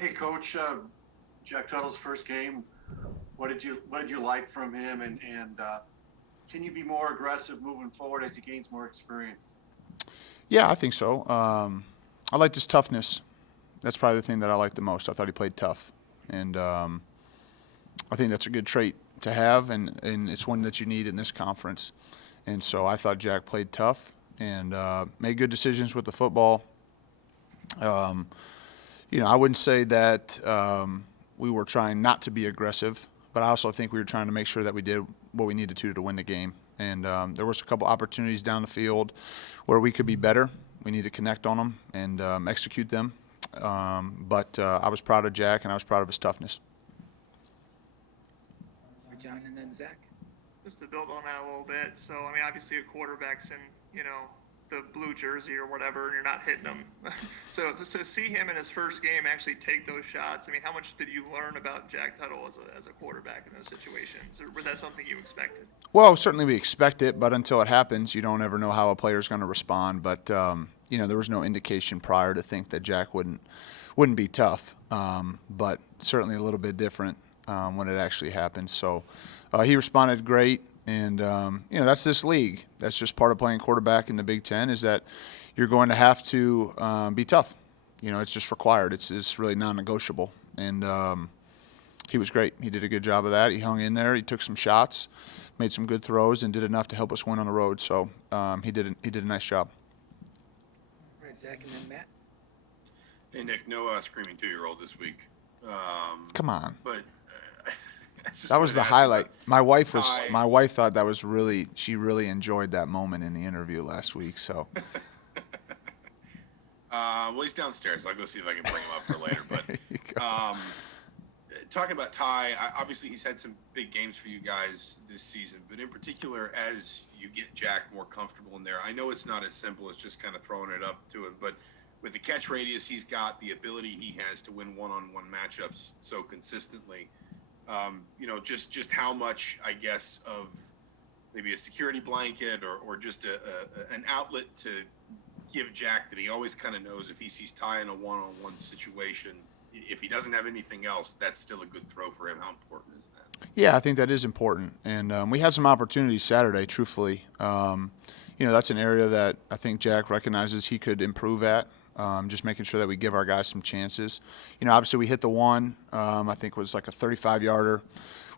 Hey, Coach, Jack Tuttle's first game. What did you like from him, and can you be more aggressive moving forward as he gains more experience? Yeah, I think so. I liked his toughness. That's probably the thing that I liked the most. I thought he played tough, and I think that's a good trait to have, and it's one that you need in this conference. And so I thought Jack played tough and made good decisions with the football. Um, I wouldn't say that we were trying not to be aggressive, but I also think we were trying to make sure that we did what we needed to win the game. And there was a couple opportunities down the field where we could be better. We need to connect on them and execute them. But I was proud of Jack, and I was proud of his toughness. John and then Zach. Just to build on that a little bit. So, I mean, obviously a quarterback's in, the blue jersey or whatever, and you're not hitting them. So to see him in his first game actually take those shots, I mean, how much did you learn about Jack Tuttle as a quarterback in those situations? Or was that something you expected? Well, certainly we expect it, but until it happens, you don't ever know how a player's going to respond. But there was no indication prior to think that Jack wouldn't be tough, but certainly a little bit different when it actually happened. So he responded great, and that's this league. That's just part of playing quarterback in the Big Ten is that you're going to have to be tough. It's just required. It's really non-negotiable, and he was great. He did a good job of that. He hung in there. He took some shots, made some good throws, and did enough to help us win on the road. So he did a nice job. All right, Zach and then Matt. Hey Nick, no screaming 2-year-old this week. Come on. But I just That was wanted the to ask you highlight. about My wife Ty. my wife thought that was really she really enjoyed that moment in the interview last week. So Well, he's downstairs. I'll go see if I can bring him up for later. But there you go. um, talking about Ty, obviously he's had some big games for you guys this season. But in particular, as you get Jack more comfortable in there, I know it's not as simple as just kind of throwing it up to him. But with the catch radius he's got, the ability he has to win one-on-one matchups so consistently. Just how much, I guess, of maybe a security blanket or just an outlet to give Jack that he always kind of knows if he sees Ty in a one-on-one situation, if he doesn't have anything else, that's still a good throw for him. How important is that? Yeah, I think that is important, and we had some opportunities Saturday. Truthfully, that's an area that I think Jack recognizes he could improve at. Just making sure that we give our guys some chances. Obviously we hit the one. I think was like a 35-yarder,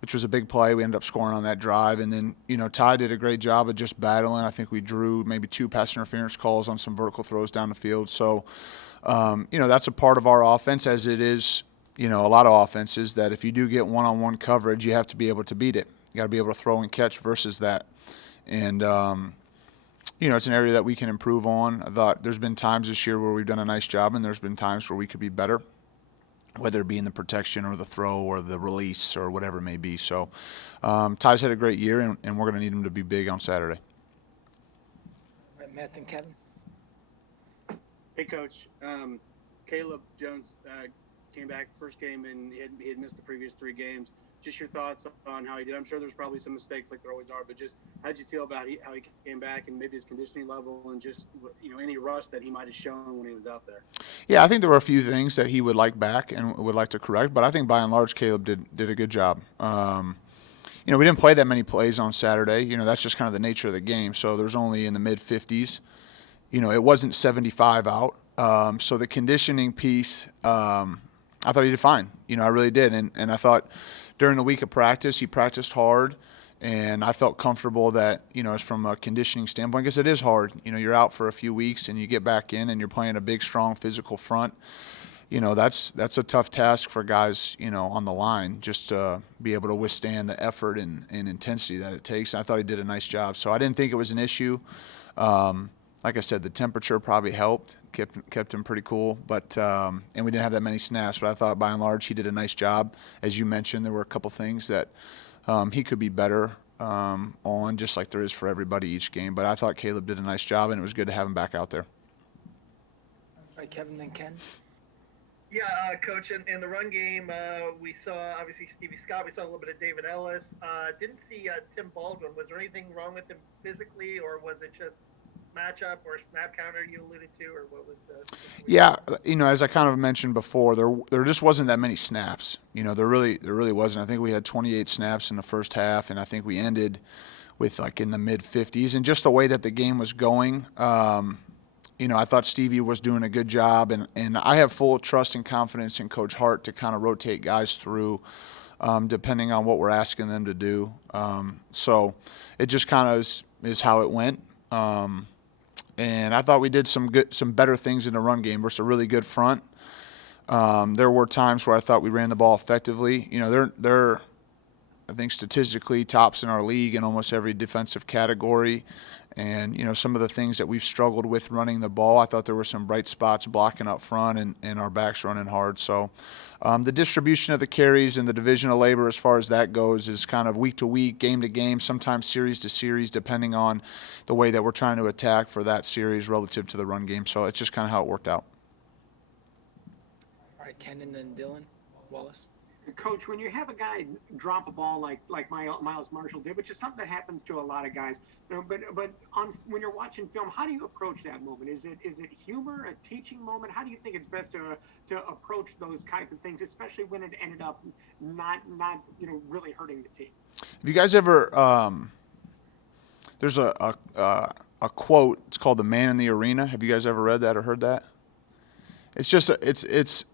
which was a big play. We ended up scoring on that drive, and then Ty did a great job of just battling. I think we drew maybe 2 pass interference calls on some vertical throws down the field. So, that's a part of our offense, as it is. A lot of offenses that if you do get one-on-one coverage, you have to be able to beat it. You got to be able to throw and catch versus that, and it's an area that we can improve on. I thought there's been times this year where we've done a nice job, and there's been times where we could be better, whether it be in the protection or the throw or the release or whatever it may be. So Ty's had a great year, and we're going to need him to be big on Saturday. All right, Matt and Kevin. Hey, Coach. Caleb Jones came back first game, and he had missed the previous 3 games. Just your thoughts on how he did. I'm sure there's probably some mistakes like there always are, but just how did you feel about how he came back and maybe his conditioning level and just any rust that he might have shown when he was out there? Yeah, I think there were a few things that he would like back and would like to correct, but I think by and large Caleb did a good job. We didn't play that many plays on Saturday. That's just kind of the nature of the game. So there's only in the mid-50s. It wasn't 75 out. So the conditioning piece, I thought he did fine. I really did. And I thought during the week of practice, he practiced hard. And I felt comfortable that, as from a conditioning standpoint, because it is hard. You're out for a few weeks and you get back in and you're playing a big, strong physical front. That's a tough task for guys, on the line, just to be able to withstand the effort and intensity that it takes. And I thought he did a nice job. So I didn't think it was an issue. Like I said, the temperature probably helped, kept him pretty cool. But and we didn't have that many snaps. But I thought by and large he did a nice job. As you mentioned, there were a couple things that he could be better on, just like there is for everybody each game. But I thought Caleb did a nice job, and it was good to have him back out there. All right, Kevin, then Ken. Yeah, Coach, in the run game, we saw, obviously, Stevie Scott. We saw a little bit of David Ellis. Didn't see Tim Baldwin. Was there anything wrong with him physically, or was it just matchup or snap counter you alluded to, or what was the situation? Yeah, as I kind of mentioned before, there just wasn't that many snaps. There really wasn't. I think we had 28 snaps in the first half, and I think we ended with like in the mid 50s. And just the way that the game was going, I thought Stevie was doing a good job, and I have full trust and confidence in Coach Hart to kind of rotate guys through, depending on what we're asking them to do. So it just kind of is how it went. And I thought we did some better things in the run game versus a really good front. There were times where I thought we ran the ball effectively. They're I think statistically tops in our league in almost every defensive category. And, some of the things that we've struggled with running the ball, I thought there were some bright spots blocking up front and our backs running hard. So the distribution of the carries and the division of labor as far as that goes is kind of week to week, game to game, sometimes series to series, depending on the way that we're trying to attack for that series relative to the run game. So it's just kind of how it worked out. All right, Ken and then Dylan Wallace. Coach, when you have a guy drop a ball like Miles Marshall did, which is something that happens to a lot of guys, but when you're watching film, how do you approach that moment? Is it humor, a teaching moment? How do you think it's best to approach those kinds of things, especially when it ended up not really hurting the team? Have you guys ever? There's a quote. It's called "The Man in the Arena." Have you guys ever read that or heard that? It's just it's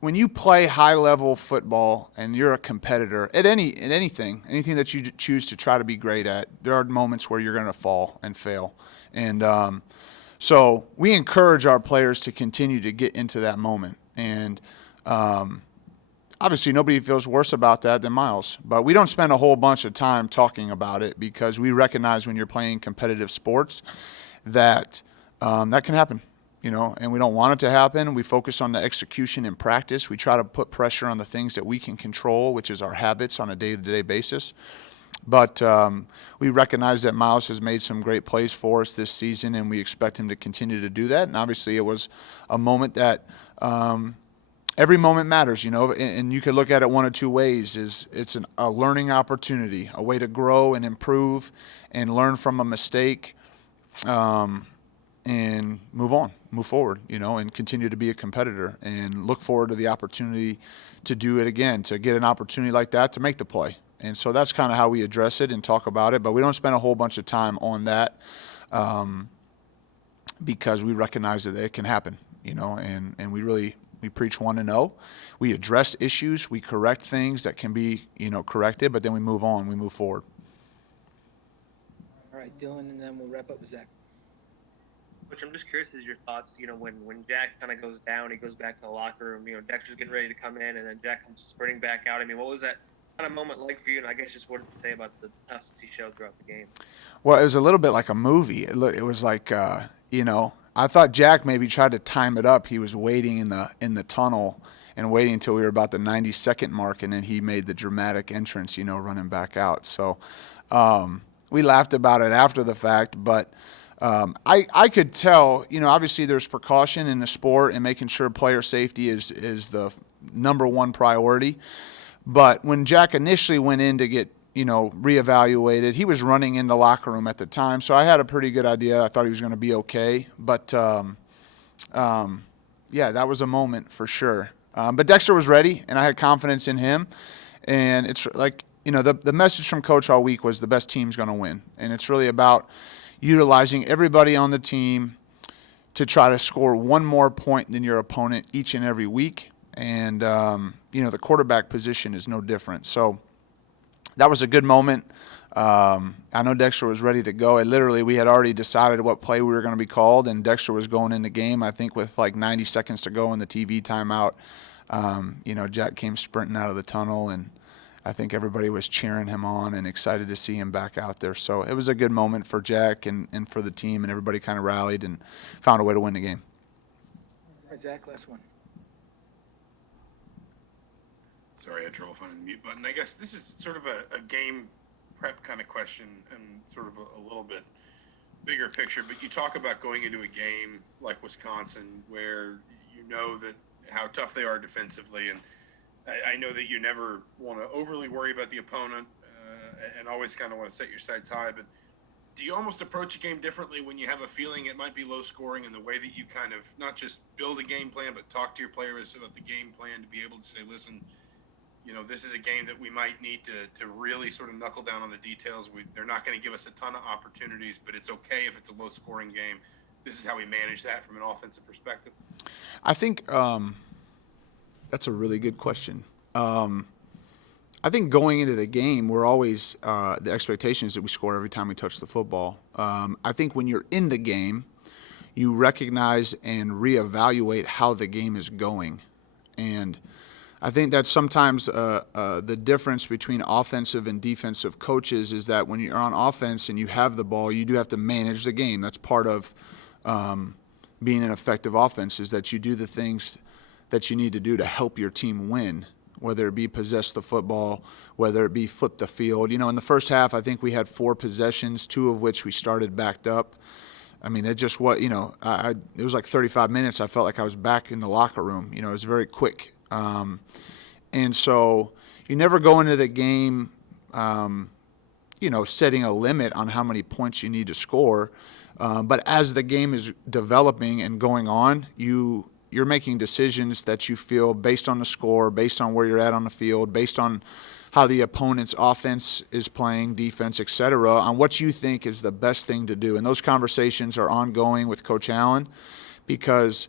when you play high-level football and you're a competitor at anything that you choose to try to be great at, there are moments where you're going to fall and fail. And so we encourage our players to continue to get into that moment. And obviously nobody feels worse about that than Miles. But we don't spend a whole bunch of time talking about it because we recognize when you're playing competitive sports that that can happen. And we don't want it to happen. We focus on the execution in practice. We try to put pressure on the things that we can control, which is our habits on a day-to-day basis. But we recognize that Miles has made some great plays for us this season, and we expect him to continue to do that. And obviously it was a moment that every moment matters, and you could look at it one of two ways. It's a learning opportunity, a way to grow and improve and learn from a mistake. And move forward, and continue to be a competitor and look forward to the opportunity to do it again, to get an opportunity like that to make the play. And so that's kind of how we address it and talk about it, but we don't spend a whole bunch of time on that because we recognize that it can happen, and we preach 1-0. We address issues, we correct things that can be, corrected, but then we move on, we move forward. All right, Dylan, and then we'll wrap up with Zach. Which I'm just curious as your thoughts, when Jack kind of goes down, he goes back to the locker room, Dexter's getting ready to come in, and then Jack comes sprinting back out. I mean, what was that kind of moment like for you? And I guess just what to say about the toughness he showed throughout the game. Well, it was a little bit like a movie. It was like, I thought Jack maybe tried to time it up. He was waiting in the tunnel and waiting until we were about the 90-second mark, and then he made the dramatic entrance, running back out. So we laughed about it after the fact, but I could tell, obviously there's precaution in the sport and making sure player safety is the number one priority. But when Jack initially went in to get, reevaluated, he was running in the locker room at the time. So I had a pretty good idea. I thought he was going to be okay. But, yeah, that was a moment for sure. But Dexter was ready, and I had confidence in him. And it's like, the message from Coach all week was the best team's going to win. And it's really about utilizing everybody on the team to try to score one more point than your opponent each and every week. And, the quarterback position is no different. So that was a good moment. I know Dexter was ready to go. We had already decided what play we were going to be called, and Dexter was going in the game, I think, with like 90 seconds to go in the TV timeout. Jack came sprinting out of the tunnel, and I think everybody was cheering him on and excited to see him back out there. So it was a good moment for Jack and for the team, and everybody kind of rallied and found a way to win the game. All right, Zach, last one. Sorry, I had trouble finding the mute button. I guess this is sort of a game prep kind of question and sort of a little bit bigger picture, but you talk about going into a game like Wisconsin where you know that how tough they are defensively, and I know that you never want to overly worry about the opponent and always kind of want to set your sights high, but do you almost approach a game differently when you have a feeling it might be low scoring, in the way that you kind of not just build a game plan, but talk to your players about the game plan to be able to say, listen, this is a game that we might need to really sort of knuckle down on the details. They're not going to give us a ton of opportunities, but it's okay if it's a low scoring game. This is how we manage that from an offensive perspective. I think that's a really good question. I think going into the game, we're always the expectation is that we score every time we touch the football. I think when you're in the game, you recognize and reevaluate how the game is going, and I think that's sometimes the difference between offensive and defensive coaches is that when you're on offense and you have the ball, you do have to manage the game. That's part of being an effective offense, is that you do the things that you need to do to help your team win, whether it be possess the football, whether it be flip the field. In the first half, I think we had 4 possessions, 2 of which we started backed up. I mean, it just what it was like 35 minutes. I felt like I was back in the locker room. It was very quick. And so you never go into the game, setting a limit on how many points you need to score. But as the game is developing and going on, you're making decisions that you feel based on the score, based on where you're at on the field, based on how the opponent's offense is playing, defense, et cetera, on what you think is the best thing to do. And those conversations are ongoing with Coach Allen, because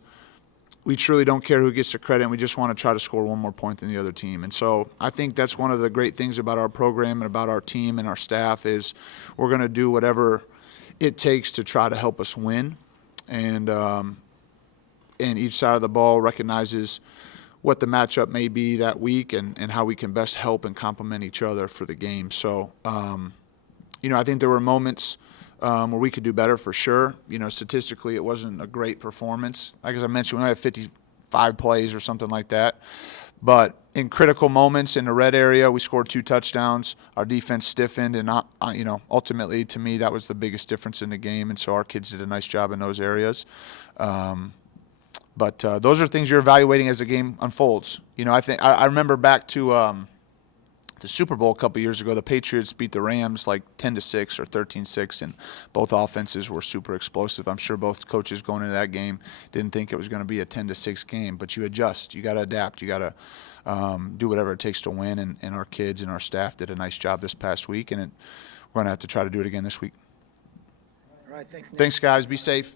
we truly don't care who gets the credit, and we just want to try to score one more point than the other team. And so I think that's one of the great things about our program and about our team and our staff is we're going to do whatever it takes to try to help us win. And each side of the ball recognizes what the matchup may be that week and how we can best help and complement each other for the game. So, I think there were moments where we could do better for sure. Statistically, it wasn't a great performance. Like as I mentioned, we only had 55 plays or something like that. But in critical moments in the red area, we scored 2 touchdowns. Our defense stiffened, and ultimately, to me, that was the biggest difference in the game. And so our kids did a nice job in those areas. But those are things you're evaluating as the game unfolds. I remember back to the Super Bowl a couple years ago. The Patriots beat the Rams like 10-6 or 13-6, and both offenses were super explosive. I'm sure both coaches going into that game didn't think it was going to be a 10-6 game. But you adjust. You got to adapt. You got to do whatever it takes to win. And our kids and our staff did a nice job this past week, and we're going to have to try to do it again this week. All right, thanks, Nick. Thanks, guys. Be safe.